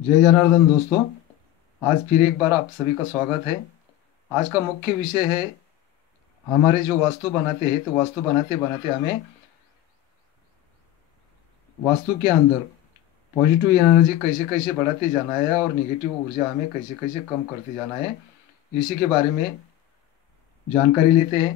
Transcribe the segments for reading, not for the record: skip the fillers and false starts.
जय जनार्दन दोस्तों। आज फिर एक बार आप सभी का स्वागत है। आज का मुख्य विषय है हमारे जो वास्तु बनाते हैं, तो वास्तु बनाते बनाते हमें वास्तु के अंदर पॉजिटिव एनर्जी कैसे कैसे बढ़ाते जाना है और नेगेटिव ऊर्जा हमें कैसे कैसे कम करते जाना है, इसी के बारे में जानकारी लेते हैं।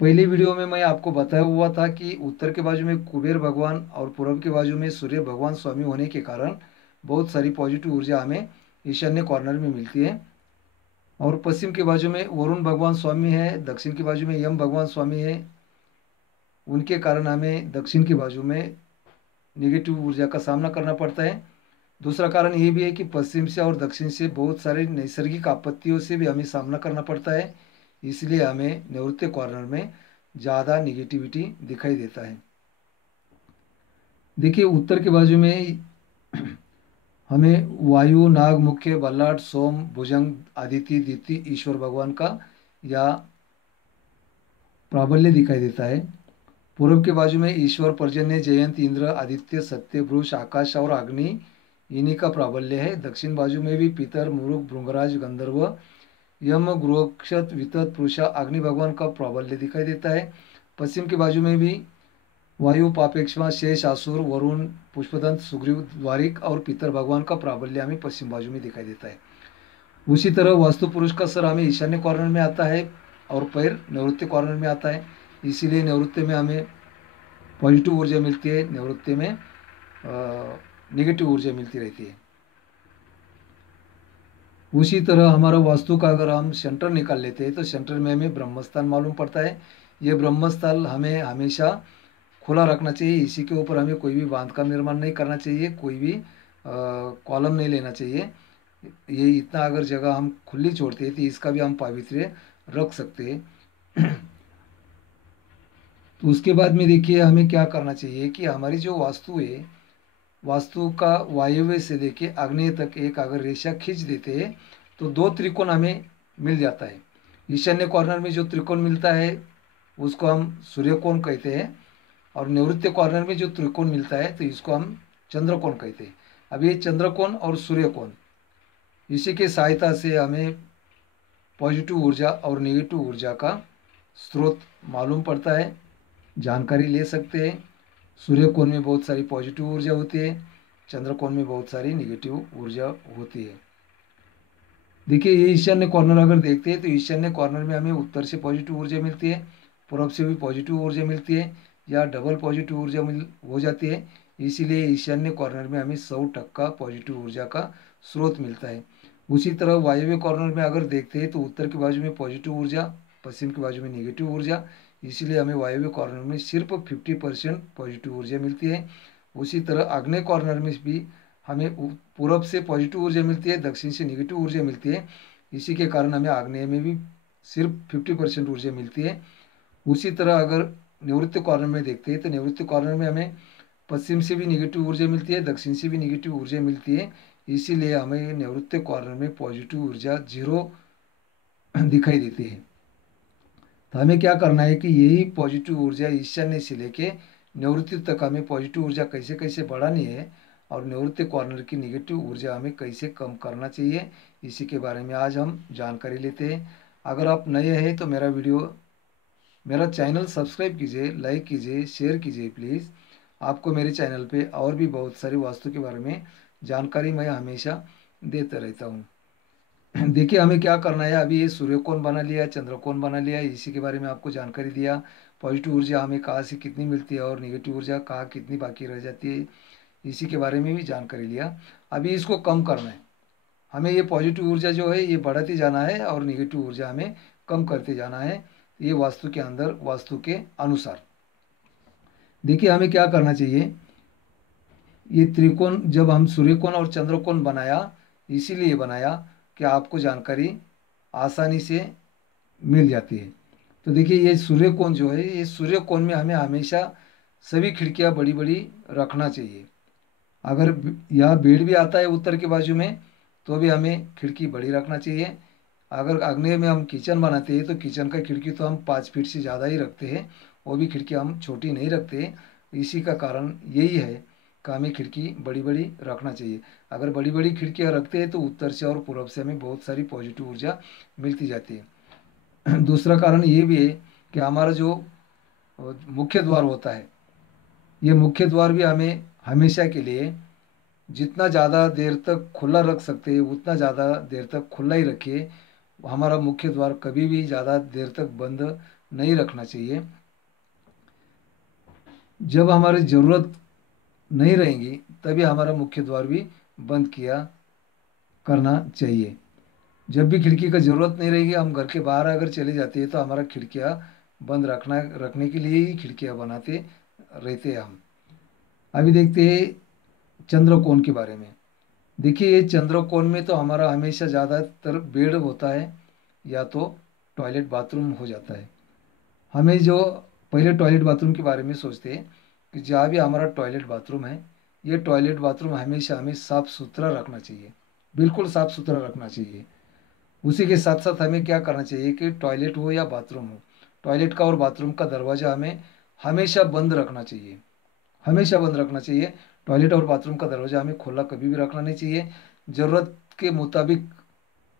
पहले वीडियो में मैं आपको बताया हुआ था कि उत्तर के बाजू में कुबेर भगवान और पूर्व के बाजू में सूर्य भगवान स्वामी होने के कारण बहुत सारी पॉजिटिव ऊर्जा हमें ईशान्य कॉर्नर में मिलती है। और पश्चिम के बाजू में वरुण भगवान स्वामी है, दक्षिण के बाजू में यम भगवान स्वामी है। उनके कारण हमें दक्षिण के बाजू में निगेटिव ऊर्जा का सामना करना पड़ता है। दूसरा कारण ये भी है कि पश्चिम से और दक्षिण से बहुत सारे नैसर्गिक आपत्तियों से भी हमें सामना करना पड़ता है, इसलिए हमें नैऋत्य कॉर्नर में ज़्यादा निगेटिविटी दिखाई देता है। देखिए, उत्तर के बाजू में हमें वायु, नाग, मुख्य, बल्लाट, सोम, भुजंग, आदित्य, दिति, ईश्वर भगवान का या प्राबल्य दिखाई देता है। पूर्व के बाजू में ईश्वर, पर्जन्य, जयंत, इंद्र, आदित्य, सत्य, वृष, आकाश और अग्नि, इन्हीं का प्राबल्य है। दक्षिण बाजू में भी पितर, मुरुग, भृंगराज, गंधर्व, यम, गृहक्षत, वितत, पुरुषा, अग्नि भगवान का प्राबल्य दिखाई देता है। पश्चिम के बाजू में भी वायु, पापेक्षमा, शेष, आसुर, वरुण, पुष्पदंत, सुग्रीव, द्वारिक और पितर भगवान का प्राबल्य हमें पश्चिम बाजू में दिखाई देता है। उसी तरह वास्तु पुरुष का सर हमें ईशान्य कॉर्नर में आता है और पैर नैऋत्य कॉर्नर में आता है, इसीलिए नैऋत्य में हमें पॉजिटिव ऊर्जा मिलती है, नैऋत्य में नेगेटिव ऊर्जा मिलती रहती है। उसी तरह हमारा वास्तु का अगर हम सेंटर निकाल लेते हैं तो सेंटर में हमें ब्रह्मस्थान मालूम पड़ता है। ये ब्रह्मस्थल हमें हमेशा खुला रखना चाहिए, इसी के ऊपर हमें कोई भी बांध का निर्माण नहीं करना चाहिए, कोई भी कॉलम नहीं लेना चाहिए। ये इतना अगर जगह हम खुली छोड़ते हैं तो इसका भी हम पावित्र्य रख सकते हैं। तो उसके बाद में देखिए हमें क्या करना चाहिए कि हमारी जो वास्तु है, वास्तु का वायव्य से लेके आग्नेय तक एक अगर रेखा खींच देते हैं तो दो त्रिकोण हमें मिल जाता है। ईशान्य कॉर्नर में जो त्रिकोण मिलता है उसको हम सूर्यकोण कहते हैं, और नैऋत्य कॉर्नर में जो त्रिकोण मिलता है तो इसको हम चंद्रकोण कहते हैं। अब ये चंद्रकोण और सूर्यकोण, इसी के सहायता से हमें पॉजिटिव ऊर्जा और नेगेटिव ऊर्जा का स्रोत मालूम पड़ता है, जानकारी ले सकते हैं। सूर्य कोण में बहुत सारी पॉजिटिव ऊर्जा होती है, चंद्र कोण में बहुत सारी निगेटिव ऊर्जा होती है। देखिए, ये ईशान्य कॉर्नर अगर देखते हैं तो ईशान्य कॉर्नर में हमें उत्तर से पॉजिटिव ऊर्जा मिलती है, पूर्व से भी पॉजिटिव ऊर्जा मिलती है, या डबल पॉजिटिव ऊर्जा मिल हो जाती है। इसीलिए ईशान्य कॉर्नर में हमें 100% पॉजिटिव ऊर्जा का स्रोत मिलता है। उसी तरह वायव्य कॉर्नर में अगर देखते हैं तो उत्तर के बाजू में पॉजिटिव ऊर्जा, पश्चिम के बाजू में निगेटिव ऊर्जा, इसीलिए हमें वायव्य कॉर्नर में सिर्फ 50% पॉजिटिव ऊर्जा मिलती है। उसी तरह आग्नेय कॉर्नर में भी हमें पूरब से पॉजिटिव ऊर्जा मिलती है, दक्षिण से निगेटिव ऊर्जा मिलती है, इसी के कारण हमें आग्नेय में भी सिर्फ 50% ऊर्जा मिलती है। उसी तरह अगर निवृत्त कॉर्नर में देखते हैं तो निवृत्त कॉर्नर में हमें पश्चिम से भी निगेटिव ऊर्जा मिलती है, दक्षिण से भी निगेटिव ऊर्जा मिलती है, इसीलिए हमें निवृत्त कॉर्नर में पॉजिटिव ऊर्जा 0 दिखाई देती है। तो हमें क्या करना है कि यही पॉजिटिव ऊर्जा ईशान्य से लेके निवृत्ति तक हमें पॉजिटिव ऊर्जा कैसे कैसे बढ़ानी है और निवृत्ति कॉर्नर की निगेटिव ऊर्जा हमें कैसे कम करना चाहिए, इसी के बारे में आज हम जानकारी लेते हैं। अगर आप नए हैं तो मेरा चैनल सब्सक्राइब कीजिए, लाइक कीजिए, शेयर कीजिए प्लीज़। आपको मेरे चैनल पे और भी बहुत सारी वास्तु के बारे में जानकारी मैं हमेशा देता रहता हूँ। देखिए, हमें क्या करना है, अभी ये सूर्यकोण बना लिया, चंद्रकोण बना लिया, इसी के बारे में आपको जानकारी दिया। पॉजिटिव ऊर्जा हमें कहाँ से कितनी मिलती है और नेगेटिव ऊर्जा कहाँ कितनी बाकी रह जाती है, इसी के बारे में भी जानकारी लिया। अभी इसको कम करना है, हमें ये पॉजिटिव ऊर्जा जो है ये बढ़ाती जाना है और नेगेटिव ऊर्जा हमें कम करते जाना है, ये वास्तु के अंदर, वास्तु के अनुसार। देखिए, हमें क्या करना चाहिए, ये त्रिकोण जब हम सूर्यकोण और चंद्रकोण बनाया, इसीलिए बनाया कि आपको जानकारी आसानी से मिल जाती है। तो देखिए, ये सूर्य कोण जो है, ये सूर्य कोण में हमें हमेशा सभी खिड़कियां बड़ी बड़ी रखना चाहिए। अगर यह बेड भी आता है उत्तर के बाजू में तो भी हमें खिड़की बड़ी रखना चाहिए। अगर आग्नेय में हम किचन बनाते हैं तो किचन का खिड़की तो हम 5 फीट से ज़्यादा ही रखते हैं, वो भी खिड़की हम छोटी नहीं रखते। इसी का कारण यही है का हमें खिड़की बड़ी बड़ी रखना चाहिए। अगर बड़ी बड़ी खिड़कियाँ रखते हैं तो उत्तर से और पूर्व से हमें बहुत सारी पॉजिटिव ऊर्जा मिलती जाती है। दूसरा कारण ये भी है कि हमारा जो मुख्य द्वार होता है, ये मुख्य द्वार भी हमें हमेशा के लिए जितना ज़्यादा देर तक खुला रख सकते हैं उतना ज़्यादा देर तक खुला ही रखिए। हमारा मुख्य द्वार कभी भी ज़्यादा देर तक बंद नहीं रखना चाहिए। जब हमारी ज़रूरत नहीं रहेंगी तभी हमारा मुख्य द्वार भी बंद किया करना चाहिए। जब भी खिड़की का ज़रूरत नहीं रहेगी, हम घर के बाहर अगर चले जाते हैं तो हमारा खिड़कियाँ बंद रखने के लिए ही खिड़कियाँ बनाते रहते हैं हम। अभी देखते हैं चंद्रकोण के बारे में। देखिए ये चंद्रकोण में तो हमारा हमेशा ज़्यादातर बेड होता है या तो टॉयलेट बाथरूम हो जाता है। हमें जो पहले टॉयलेट बाथरूम के बारे में सोचते हैं कि जहाँ भी हमारा टॉयलेट बाथरूम है, ये टॉयलेट बाथरूम हमेशा हमें साफ़ सुथरा रखना चाहिए, बिल्कुल साफ़ सुथरा रखना चाहिए। उसी के साथ साथ हमें क्या करना चाहिए कि टॉयलेट हो या बाथरूम हो, टॉयलेट का और बाथरूम का दरवाज़ा हमें हमेशा बंद रखना चाहिए, हमेशा बंद रखना चाहिए। टॉयलेट और बाथरूम का दरवाज़ा हमें खुला कभी भी रखना नहीं चाहिए। ज़रूरत के मुताबिक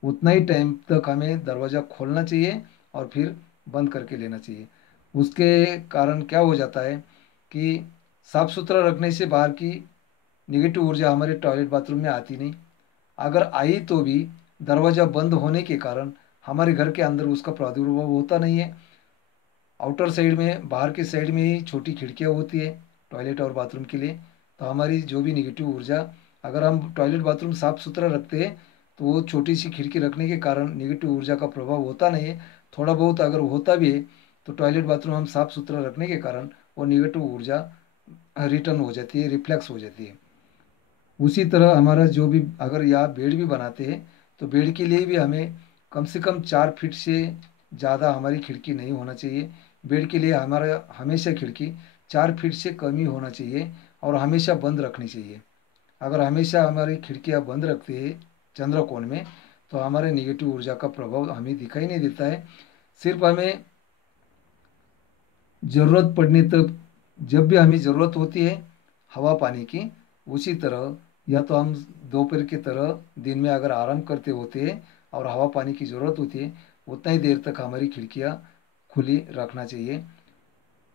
उतना ही टाइम तक हमें दरवाज़ा खोलना चाहिए और फिर बंद करके लेना चाहिए। उसके कारण क्या हो जाता है कि साफ़ सुथरा रखने से बाहर की नेगेटिव ऊर्जा हमारे टॉयलेट बाथरूम में आती नहीं। अगर आई तो भी दरवाज़ा बंद होने के कारण हमारे घर के अंदर उसका प्रादुर्भाव होता नहीं है। आउटर साइड में, बाहर के साइड में ही छोटी खिड़कियाँ होती है टॉयलेट और बाथरूम के लिए। तो हमारी जो भी निगेटिव ऊर्जा, अगर हम टॉयलेट बाथरूम साफ़ सुथरा रखते हैं तो वो छोटी सी खिड़की रखने के कारण निगेटिव ऊर्जा का प्रभाव होता नहीं है। थोड़ा बहुत अगर होता भी है तो टॉयलेट बाथरूम हम साफ़ सुथरा रखने के कारण वो निगेटिव ऊर्जा रिटर्न हो जाती है, रिफ्लेक्स हो जाती है। उसी तरह हमारा जो भी, अगर यहाँ बेड भी बनाते हैं तो बेड के लिए भी हमें कम से कम 4 फीट से ज़्यादा हमारी खिड़की नहीं होना चाहिए। बेड के लिए हमारा हमेशा खिड़की 4 फीट से कम ही होना चाहिए और हमेशा बंद रखनी चाहिए। अगर हमेशा हमारी खिड़कियाँ बंद रखते हैं चंद्रकोण में तो हमारे निगेटिव ऊर्जा का प्रभाव हमें दिखाई नहीं देता है। सिर्फ हमें ज़रूरत पड़ने तक, जब भी हमें ज़रूरत होती है हवा पानी की, उसी तरह या तो हम दोपहर की तरह दिन में अगर आराम करते होते हैं और हवा पानी की ज़रूरत होती है उतना ही देर तक हमारी खिड़कियाँ खुली रखना चाहिए।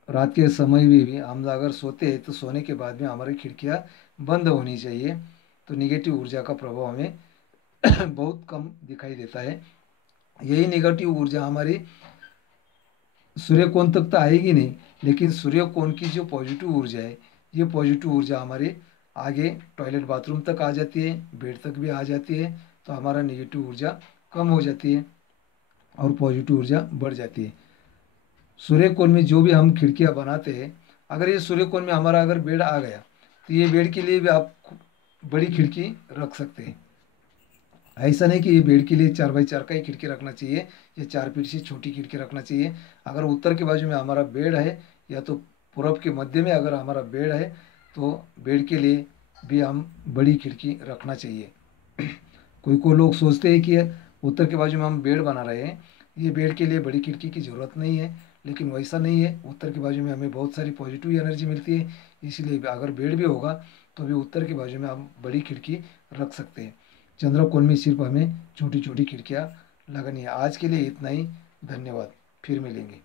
रात के समय में भी हम अगर सोते हैं तो सोने के बाद में हमारी खिड़कियाँ बंद होनी चाहिए। तो निगेटिव ऊर्जा का प्रभाव हमें बहुत कम दिखाई देता है। यही निगेटिव ऊर्जा हमारी सूर्य कोण तक तो आएगी नहीं, लेकिन सूर्य कोण की जो पॉजिटिव ऊर्जा है, ये पॉजिटिव ऊर्जा हमारे आगे टॉयलेट बाथरूम तक आ जाती है, बेड तक भी आ जाती है। तो हमारा निगेटिव ऊर्जा कम हो जाती है और पॉजिटिव ऊर्जा बढ़ जाती है। सूर्य कोण में जो भी हम खिड़कियाँ बनाते हैं, अगर ये सूर्य कोण में हमारा अगर बेड आ गया तो ये बेड के लिए भी आप बड़ी खिड़की रख सकते हैं। ऐसा नहीं कि ये बेड के लिए 4x4 का ही खिड़की रखना चाहिए, ये 4 फीट से छोटी खिड़की रखना चाहिए। अगर उत्तर के बाजू में हमारा बेड है या तो पूर्व के मध्य में अगर हमारा बेड है तो बेड के लिए भी हम बड़ी खिड़की रखना चाहिए। कोई कोई लोग सोचते हैं कि उत्तर के बाजू में हम बेड बना रहे हैं, ये बेड के लिए बड़ी खिड़की की ज़रूरत नहीं है, लेकिन वैसा नहीं है। उत्तर के बाजू में हमें बहुत सारी पॉजिटिव एनर्जी मिलती है, इसलिए अगर बेड भी होगा तो भी उत्तर के बाजू में हम बड़ी खिड़की रख सकते हैं। चंद्रकोण में सिर्फ हमें छोटी छोटी खिड़कियाँ लगानी है। आज के लिए इतना ही, धन्यवाद, फिर मिलेंगे।